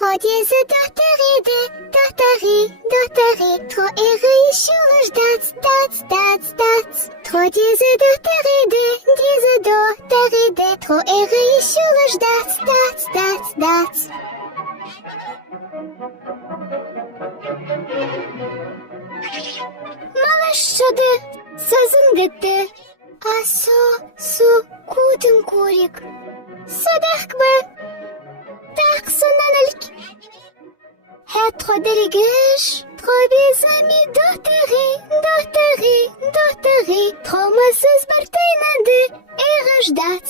Trois dièse dohteri, tro eri shulish dats. Trois dièse dièse dohteri, tro eri shulish dats. Malash şadı, sazın gitti. Su, kudum kurik. Sadak be. Personnalik. Her trop derigesh, trop des amis dohteri, trop masses barteinade, erajdat,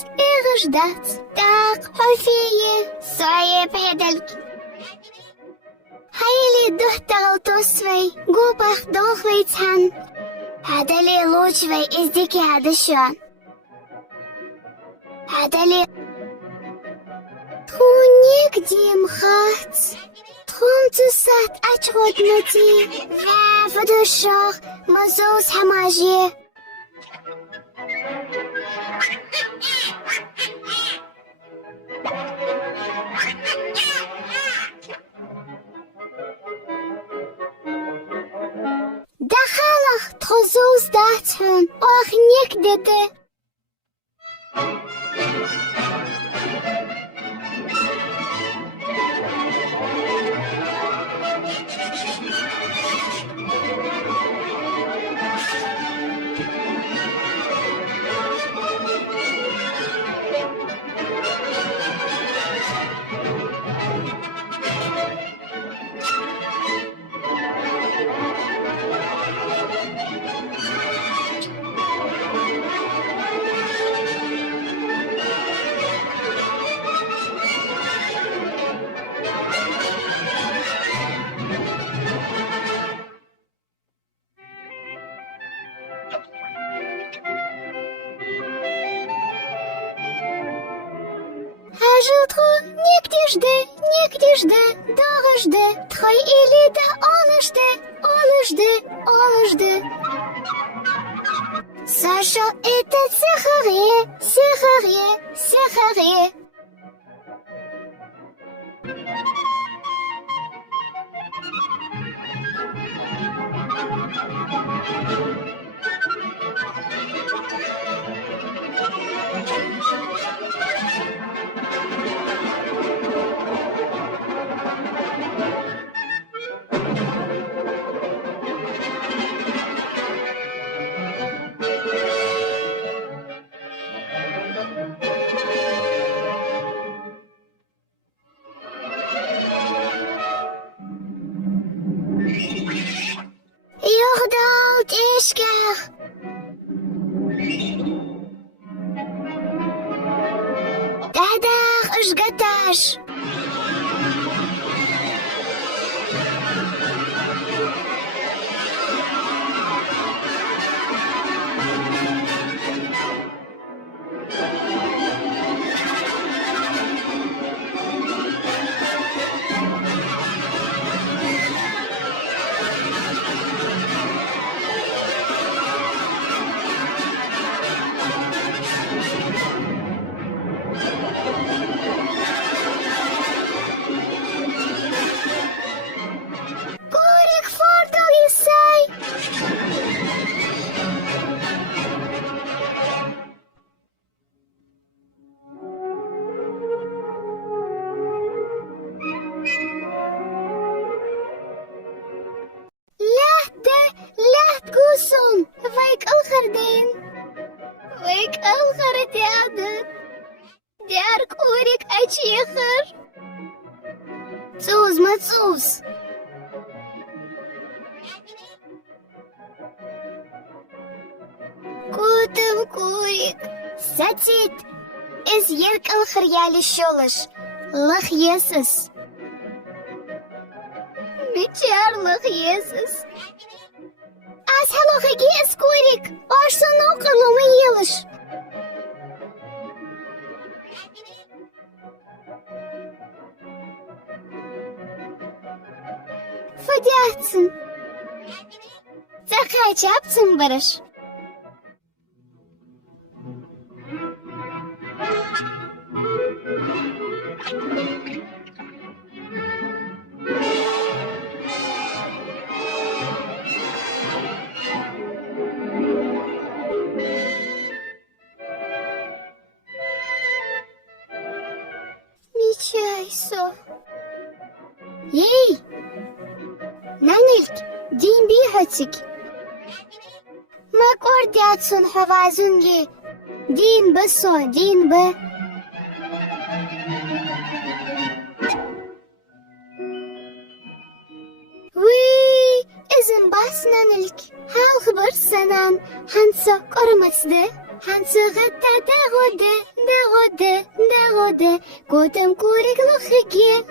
tak, hofiye, soye pedalik. Hayli dohter tosvei, gopach dochweitshan. Hadali lochvei izdiki hadashon. Hadali Нигде мхать, тхумцусат очроднати, в душах мазус хамажи. Дахалах тхозус датхун, ох нигде. Нигде жде, дорожде, трой или да олажде. Саша это сихаре. Йордал тишках. Дадах ушгаташ. Вик алхаратяда. Дярк урик ачехар. Цуз мацуз. Кутым курик. Сатит. Из ерк алхаряли щелыш. Лах есыс. Бичар лах есыс. Аз халохаги эскурик, ашсану калумы елыш. Фадяцын. Захачапцын барыш. يي نانلك دين بيحتك ما كوردياتسون حوازنجي دين بسو دين ب وي إذن باس نانلك هاو خبر سنان هنسا كرمسده هنسا غدا داغوده قدم كورك لخجي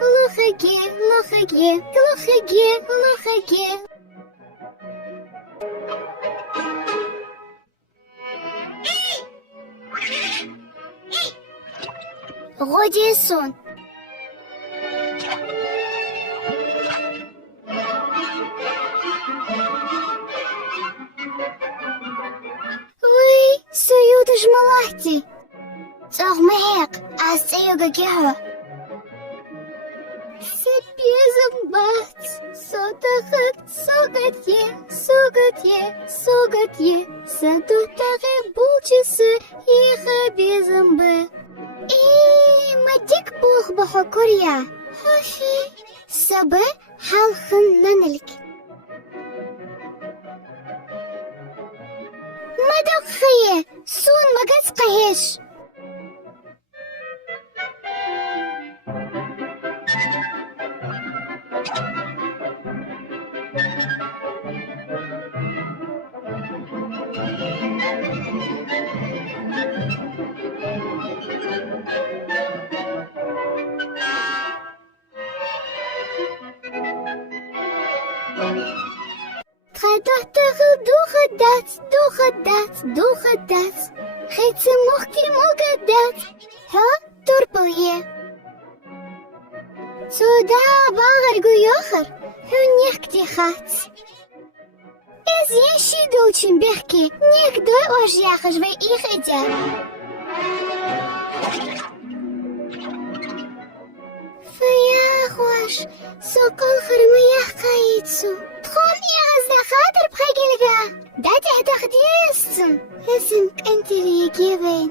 غوديسون وي سيود جملاحتي تغمهيق أستيوغ جهو سبيزم بات سوغتيه سدو تغي بوچس يخ بيزم ب مديك بوخ بحكوريا هاشي سبا حالخن نانلك مدق خيه سون مقاس قهيش دو خدات خيت مختي مقدات ها تربيه سودا باغر ياخر هن يختي خات از يشي دوچن بحكي نيك دو واش ياخش في ايخ اجا فياخوش سوقل خرمي يحقايتسو تخون يغزنا خاطر بخيقلقا دا تحت خديستن اسمك انت اللي يجيبين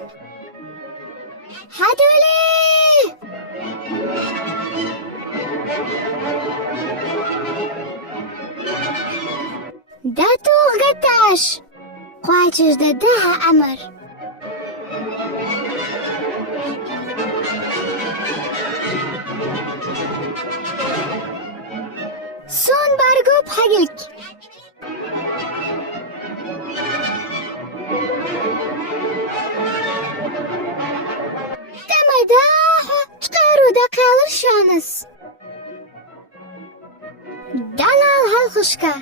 حدولي دا توغ قتاش قواجش دداها أمر سون بارغو بحقلك تمداحة تقارو دقالر شانس دلال هالخشكة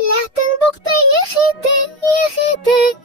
لا تنبقطي يا خيتي